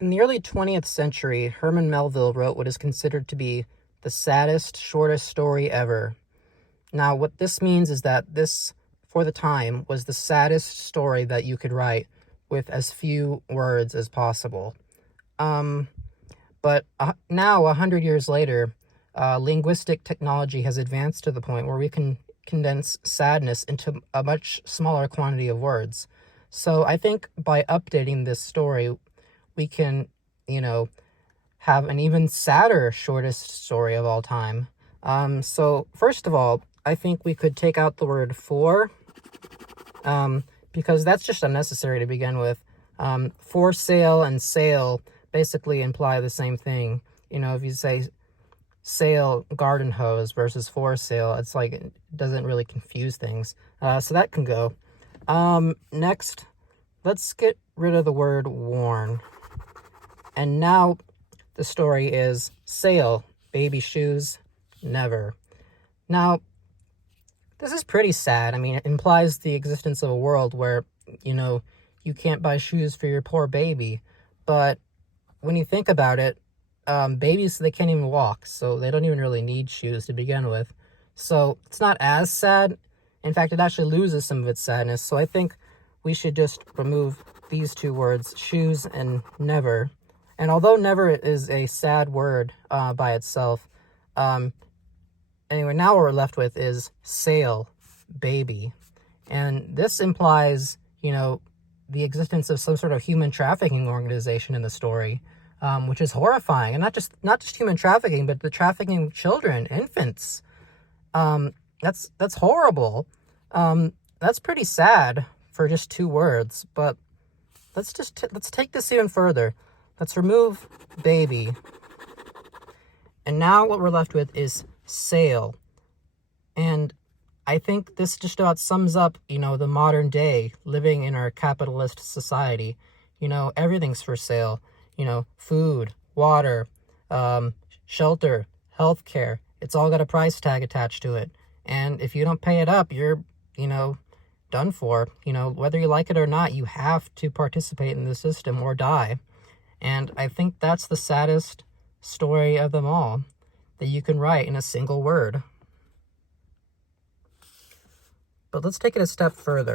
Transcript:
In the early 20th century, Herman Melville wrote what is considered to be the saddest, shortest story ever. Now, what this means is that this, for the time, was the saddest story that you could write with as few words as possible. But now, 100 years later, linguistic technology has advanced to the point where we can condense sadness into a much smaller quantity of words. So I think by updating this story, we can, have an even sadder shortest story of all time. So first of all, I think we could take out the word for, because that's just unnecessary to begin with. For sale and sale basically imply the same thing. If you say sale garden hose versus for sale, it's like it doesn't really confuse things. So that can go. Next, let's get rid of the word worn. And now the story is sale, baby shoes, never. Now, this is pretty sad. I mean, it implies the existence of a world where, you can't buy shoes for your poor baby. But when you think about it, babies, they can't even walk, so they don't even really need shoes to begin with. So it's not as sad. In fact, it actually loses some of its sadness. So I think we should just remove these two words, shoes and never. And although never is a sad word by itself, anyway, now what we're left with is sale, baby. And this implies, the existence of some sort of human trafficking organization in the story, which is horrifying. And not just human trafficking, but the trafficking of children, infants. That's horrible. That's pretty sad for just two words. But let's take this even further. Let's remove baby. And now what we're left with is sale. And I think this just about sums up, the modern day living in our capitalist society. Everything's for sale. Food, water, shelter, healthcare. It's all got a price tag attached to it. And if you don't pay it up, you're, done for. Whether you like it or not, you have to participate in the system or die. And I think that's the saddest story of them all that you can write in a single word. But let's take it a step further.